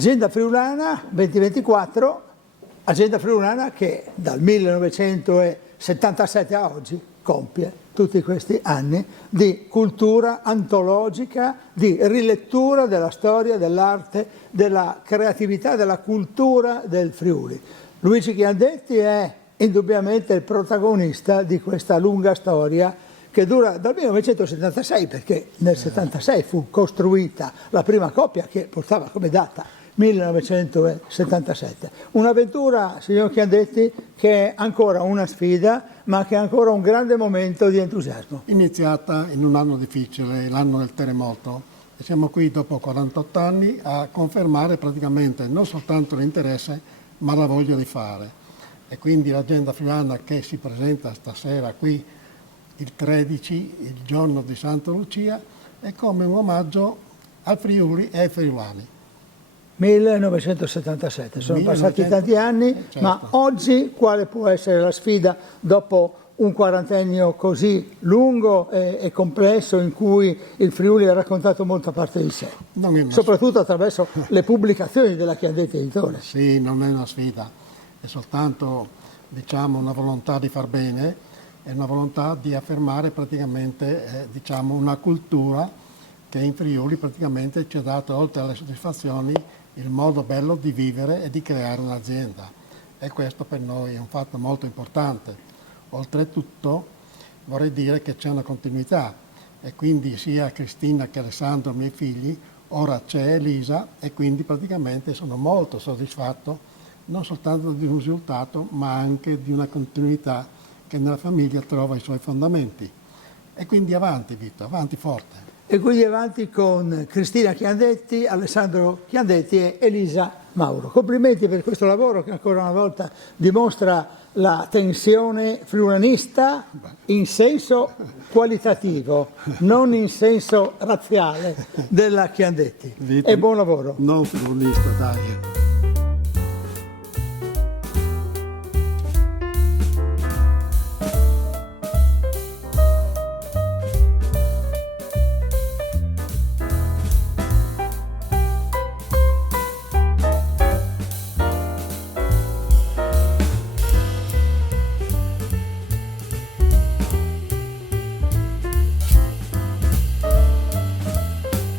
Agenda Friulana 2024, agenda friulana che dal 1977 a oggi compie tutti questi anni di cultura antologica, di rilettura della storia, dell'arte, della creatività, della cultura del Friuli. Luigi Chiandetti è indubbiamente il protagonista di questa lunga storia che dura dal 1976, perché nel 76 fu costruita la prima coppia che portava come data 1977. Un'avventura, signor Chiandetti, che è ancora una sfida, ma che è ancora un grande momento di entusiasmo. Iniziata in un anno difficile, l'anno del terremoto, e siamo qui dopo 48 anni a confermare praticamente non soltanto l'interesse, ma la voglia di fare. E quindi l'agenda friulana che si presenta stasera qui, il 13, il giorno di Santa Lucia, è come un omaggio al Friuli e ai friulani. 1977, sono passati tanti anni, certo. Ma oggi quale può essere la sfida dopo un quarantennio così lungo e complesso in cui il Friuli ha raccontato molta parte di sé, soprattutto attraverso le pubblicazioni della Chiandetti Editore? Sì, non è una sfida, è soltanto diciamo, una volontà di far bene, è una volontà di affermare praticamente diciamo, una cultura che in Friuli praticamente ci ha dato, oltre alle soddisfazioni, il modo bello di vivere e di creare un'azienda. E questo per noi è un fatto molto importante. Oltretutto vorrei dire che c'è una continuità e quindi sia Cristina che Alessandro, miei figli, ora c'è Elisa e quindi praticamente sono molto soddisfatto non soltanto di un risultato ma anche di una continuità che nella famiglia trova i suoi fondamenti. E quindi avanti Vito, avanti forte. E quindi avanti con Cristina Chiandetti, Alessandro Chiandetti e Elisa Mauro. Complimenti per questo lavoro che ancora una volta dimostra la tensione friulanista in senso qualitativo, non in senso razziale della Chiandetti. Vito, e buon lavoro. Non friulista, dai.